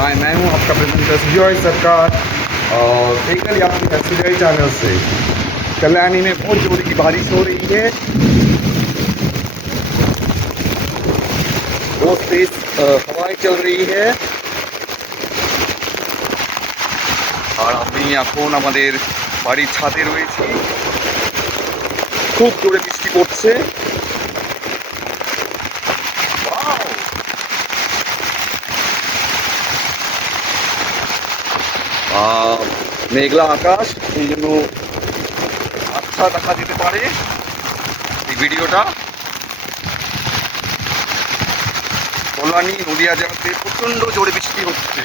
हाय, मैं हूँ आपका प्रेजेंटर सुजॉय सरकार और बेसिकली आपकी सुजॉय चैनल से। कल्याणी में बहुत जोर की बारिश हो रही है, बहुत तेज हवाएं चल रही है আর আমি এখন আমাদের বাড়ির ছাদে রয়েছি। খুব জোরে বৃষ্টি পড়ছে। মেঘলা আকাশ, সেই জন্য আচ্ছা দেখা যেতে পারে এই ভিডিওটা। কল্যাণী নদিয়া জেলাতে প্রচণ্ড জোরে বৃষ্টি হচ্ছে।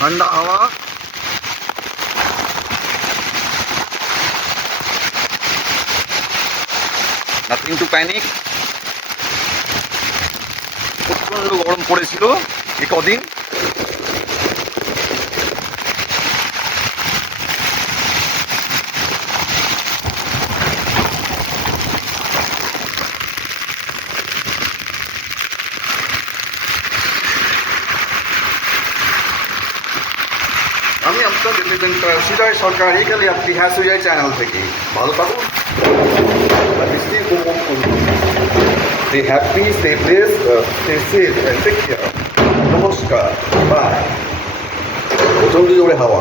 ঠান্ডা হাওয়া, নাথিং টু প্যানিক। প্রচণ্ড গরম পড়েছিল এই কদিন। আমি আপনার প্রেজেন্টার সুজয় সরকার, এখানে আপনি হ্যাঁ সুজয় চ্যানেল থেকে। ভালো থাকুন আর বৃষ্টি উপভোগ করুন। Stay happy, stay blessed, stay safe and take care. নমস্কার, বাই। প্রচণ্ড জোরে হাওয়া।